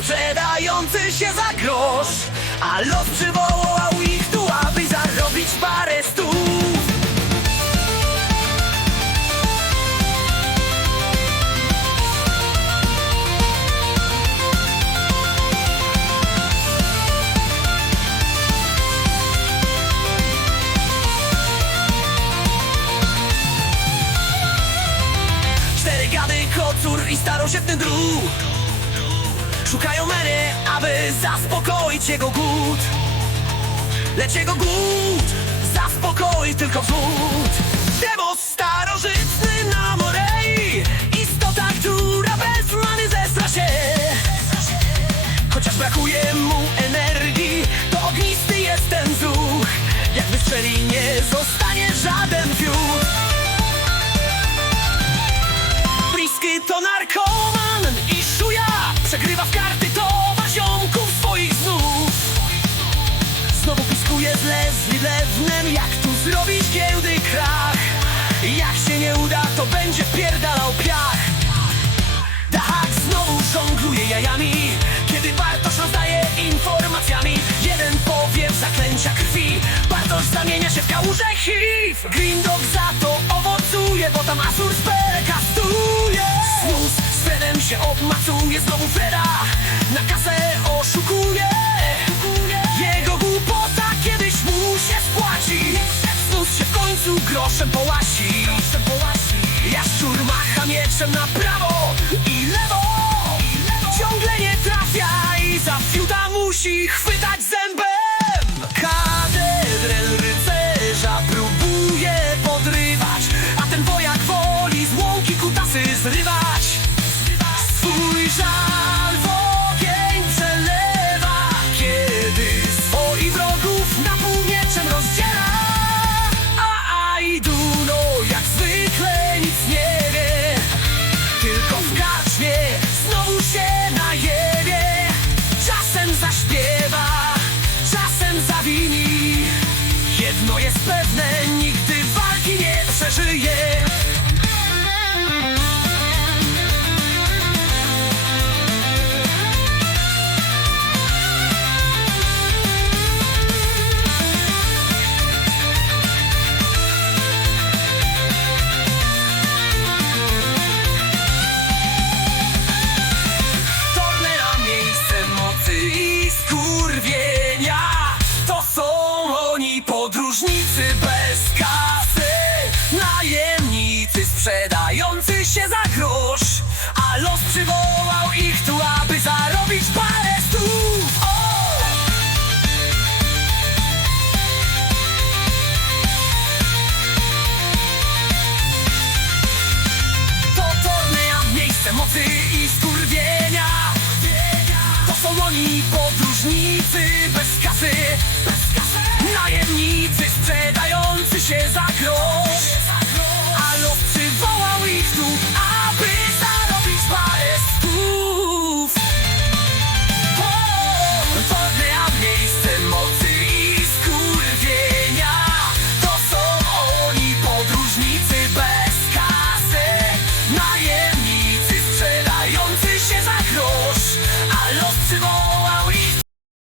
sprzedający się za grosz A los przywołał ich tu, aby zarobić parę stów Cztery gady, kocur i starożytny drut Szukają Mary, aby zaspokoić jego głód. Lecz jego głód zaspokoi tylko wód Demos starożytny z Jak tu zrobić giełdy krach. Jak się nie uda to będzie pierdalał piach. Dach znowu żongluje jajami. Kiedy Bartosz rozdaje informacjami Jeden powiew zaklęcia krwi. Bartosz zamienia się w kałużę HIV. Grindok za to owocuje Bo tam Asur spele kastuje. Snus z Fredem się obmacuje Znowu Freda na kasę oszukuje końcu groszem połasi Jaszczur macha mieczem na prawo i lewo. Ciągle nie trafia i za fiuta musi chwytać zębem To są oni podróżnicy bez kasy. Najemnicy sprzedający się za grosz. A los przywołał ich tu, aby zarobić parę stów. O! To Tornea, miejsce mocy i skurwienia. To są oni kasy, bez kasy, bez kasy. Najemnicy sprzedający się za krok